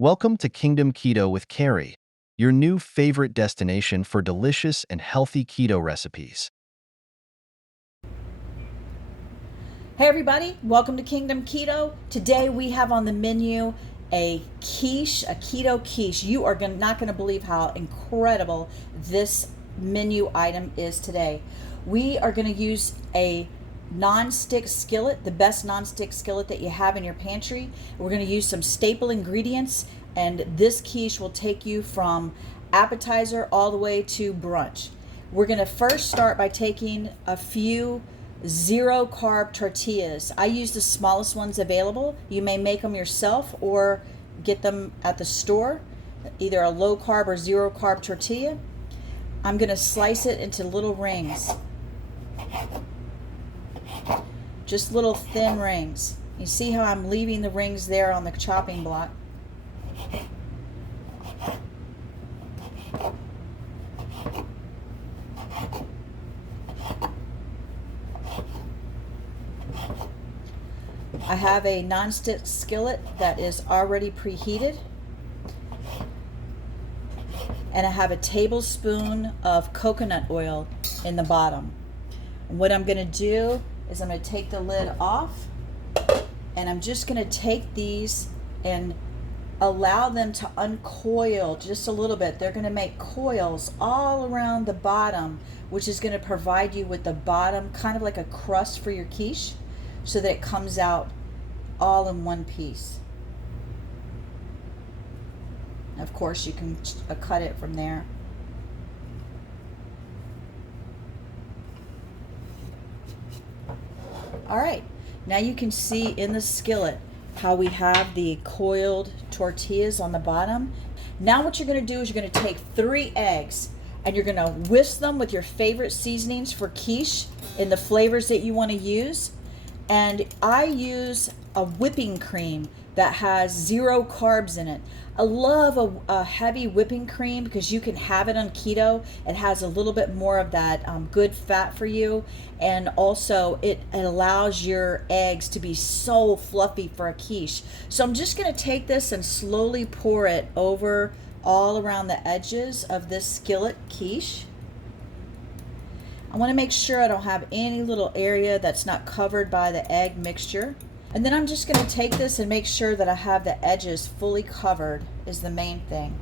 Welcome to Kingdom Keto with Kari, your new favorite destination for delicious and healthy keto recipes. Hey everybody, welcome to Kingdom Keto. Today we have on the menu a quiche, a keto quiche. You are not going to believe how incredible this menu item is today. We are going to use a non-stick skillet, the best non-stick skillet that you have in your pantry. We're going to use some staple ingredients, and this quiche will take you from appetizer all the way to brunch. We're going to first start by taking a few zero carb tortillas. I use the smallest ones available. You may make them yourself or get them at the store, either a low carb or zero carb tortilla. I'm going to slice it into little rings, just little thin rings. You see how I'm leaving the rings there on the chopping block. I have a non-stick skillet that is already preheated, and I have a tablespoon of coconut oil in the bottom. And what I'm going to do is I'm going to take the lid off, and I'm just going to take these and allow them to uncoil just a little bit. They're going to make coils all around the bottom, which is going to provide you with the bottom kind of like a crust for your quiche, so that it comes out all in one piece. Of course, you can cut it from there. All right, now you can see in the skillet how we have the coiled tortillas on the bottom. Now what you're going to do is you're going to take 3 eggs and you're going to whisk them with your favorite seasonings for quiche in the flavors that you want to use. And I use a whipping cream that has 0 carbs in it. I love a heavy whipping cream because you can have it on keto. It has a little bit more of that good fat for you, and also it allows your eggs to be so fluffy for a quiche. So I'm just going to take this and slowly pour it over all around the edges of this skillet quiche. I want to make sure I don't have any little area that's not covered by the egg mixture. And then I'm just going to take this and make sure that I have the edges fully covered is the main thing.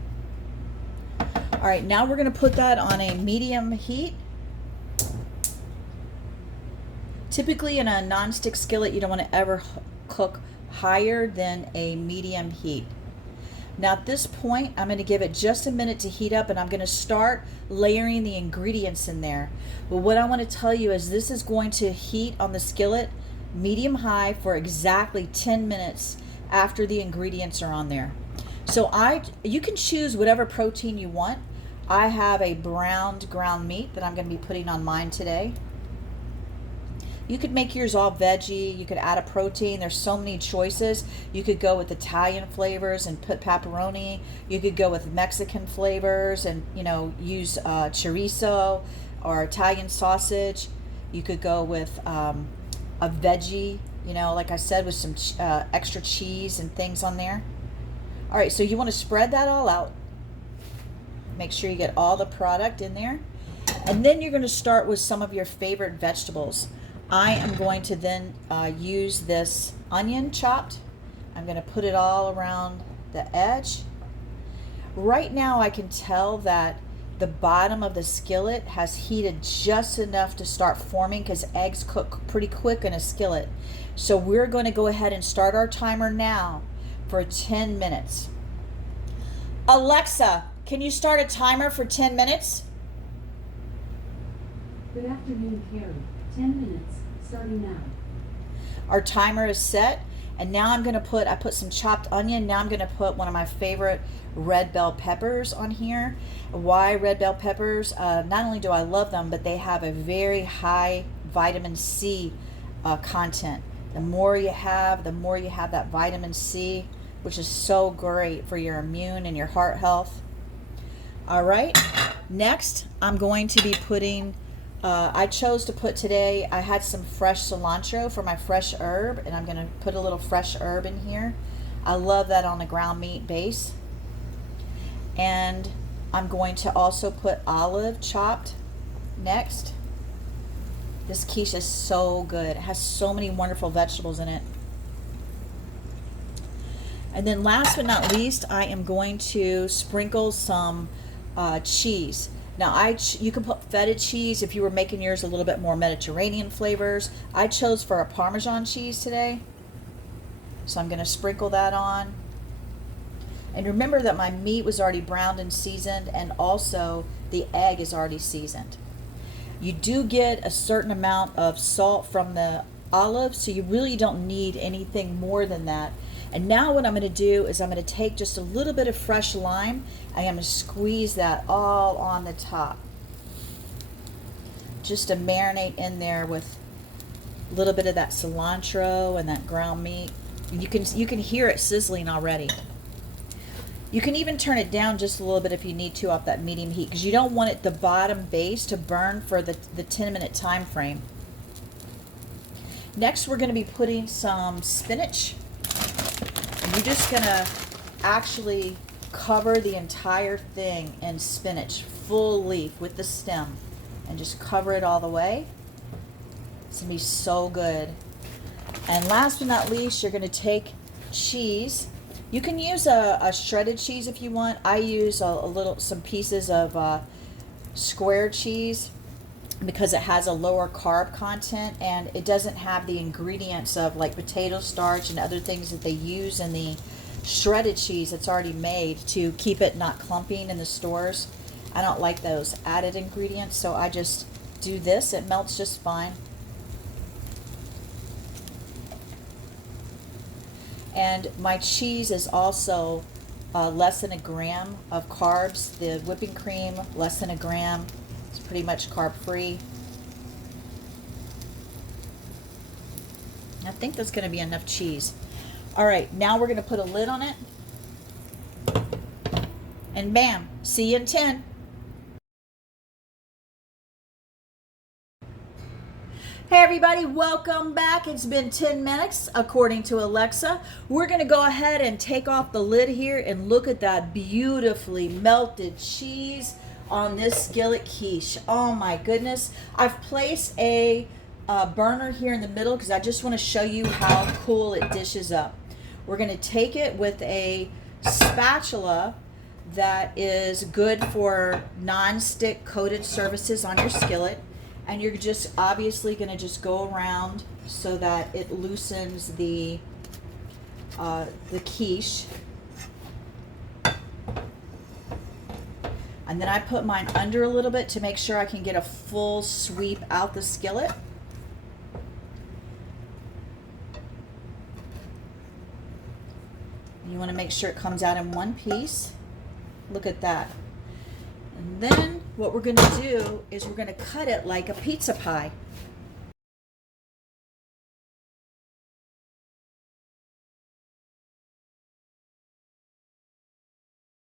All right, now we're going to put that on a medium heat. Typically in a non-stick skillet, you don't want to ever cook higher than a medium heat. Now at this point, I'm going to give it just a minute to heat up, and I'm going to start layering the ingredients in there. But what I want to tell you is this is going to heat on the skillet medium high for exactly 10 minutes after the ingredients are on there. So you can choose whatever protein you want. I have a browned ground meat that I'm going to be putting on mine today. You could make yours all veggie. You could add a protein. There's so many choices. You could go with Italian flavors and put pepperoni. You could go with Mexican flavors and use chorizo or Italian sausage. You could go with a veggie, like I said, with some extra cheese and things on there. All right, so you want to spread that all out. Make sure you get all the product in there. And then you're going to start with some of your favorite vegetables. I am going to then use this onion chopped. I'm going to put it all around the edge. Right now I can tell that the bottom of the skillet has heated just enough to start forming, because eggs cook pretty quick in a skillet. So we're going to go ahead and start our timer now for 10 minutes. Alexa, can you start a timer for 10 minutes? Good afternoon, Kari. 10 minutes, starting now. Our timer is set, and now I put some chopped onion. Now I'm going to put one of my favorite red bell peppers on here. Why red bell peppers? Not only do I love them, but they have a very high vitamin C content. The more you have that vitamin C, which is so great for your immune and your heart health. All right, next I'm going to be putting I chose to put today, I had some fresh cilantro for my fresh herb, and I'm going to put a little fresh herb in here. I love that on a ground meat base. And I'm going to also put olive chopped next. This quiche is so good. It has so many wonderful vegetables in it. And then last but not least, I am going to sprinkle some cheese. Now, you can put feta cheese if you were making yours a little bit more Mediterranean flavors. I chose for a Parmesan cheese today. So I'm going to sprinkle that on. And remember that my meat was already browned and seasoned, and also the egg is already seasoned. You do get a certain amount of salt from the olive, so you really don't need anything more than that. And now what I'm going to do is I'm going to take just a little bit of fresh lime, and I'm going to squeeze that all on the top, just to marinate in there with a little bit of that cilantro and that ground meat. You can hear it sizzling already. You can even turn it down just a little bit if you need to off that medium heat, because you don't want it the bottom base to burn for the 10-minute time frame. Next, we're going to be putting some spinach. And you're just going to actually cover the entire thing in spinach, full leaf with the stem, and just cover it all the way. It's going to be so good. And last but not least, you're going to take cheese. You can use a shredded cheese if you want. I use some pieces of square cheese because it has a lower carb content, and it doesn't have the ingredients of like potato starch and other things that they use in the shredded cheese that's already made to keep it not clumping in the stores. I don't like those added ingredients, so I just do this. It melts just fine. And my cheese is also less than a gram of carbs. The whipping cream, less than a gram. It's pretty much carb free. I think that's going to be enough cheese. All right, now we're going to put a lid on it. And bam, see you in 10. Hey everybody, welcome back. It's been 10 minutes according to Alexa. We're going to go ahead and take off the lid here and look at that beautifully melted cheese on this skillet quiche. Oh my goodness. I've placed a burner here in the middle because I just want to show you how cool it dishes up. We're going to take it with a spatula that is good for non-stick coated surfaces on your skillet. And you're just obviously going to just go around so that it loosens the quiche. And then I put mine under a little bit to make sure I can get a full sweep out the skillet. You want to make sure it comes out in one piece. Look at that. And then what we're going to do is we're going to cut it like a pizza pie.